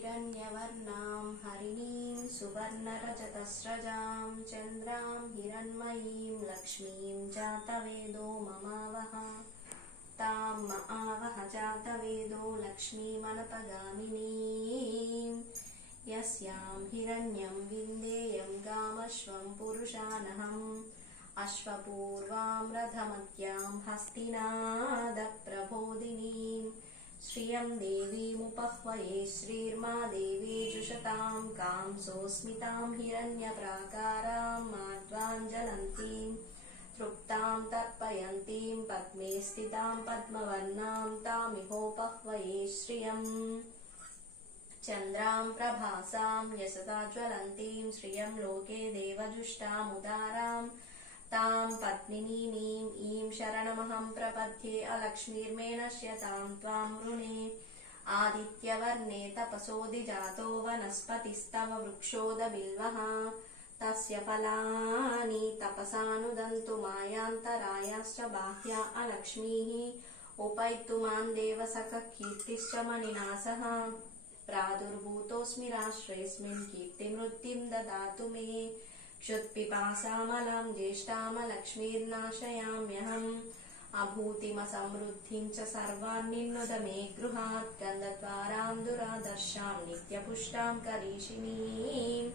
हिरण्यवर्णां हरिणीं सुवर्णरजतस्रजां चन्द्रां हिरण्मयीं लक्ष्मीं जातवेदो ममावह तां मआवह जातवेदो लक्ष्मीमनपगामिनीं यस्यां हिरण्यं विन्देयं गामश्वं पुरुषानहम् अश्वपूर्वां रथमत्यां हस्तिनादप्रबोधिनीं श्रियं देवीमुपह्वये श्रीर्मा देवी जुषतां कांसोऽस्मितां हिरण्यप्राकारां माध्वाञ्जलन्तीं तृप्तां तर्पयन्तीं पद्मे स्थितां पद्मवर्णां तामिहोपह्वये श्रियम् चन्द्रां प्रभासां यशसा ज्वलन्तीं श्रियं लोके देवजुष्टामुदारां तां पद्मिनीमीं ईं शरणमहं प्रपद्ये अलक्ष्मीर्मे नश्यतां त्वां वृणे आदित्यवर्णे तपसोऽधिजातो वनस्पतिस्तव वृक्षोदबिल्वः तस्य फलानि तपसानुदन्तु मायान्तरायाश्च बाह्या अलक्ष्मीः उपैतुमान् देवसखः कीर्तिश्च मणिनासः प्रादुर्भूतोऽस्मि राष्ट्रेऽस्मिन् कीर्तिमृद्धिं ददातु मे क्षुत्पिपासामलां ज्येष्ठामलक्ष्मीर्नाशयाम्यहम् अभूतिमसमृद्धिं च सर्वान्निन्नुद मे गृहात् गन्धद्वारां दुरादर्शां नित्यपुष्टां करीषिणीम्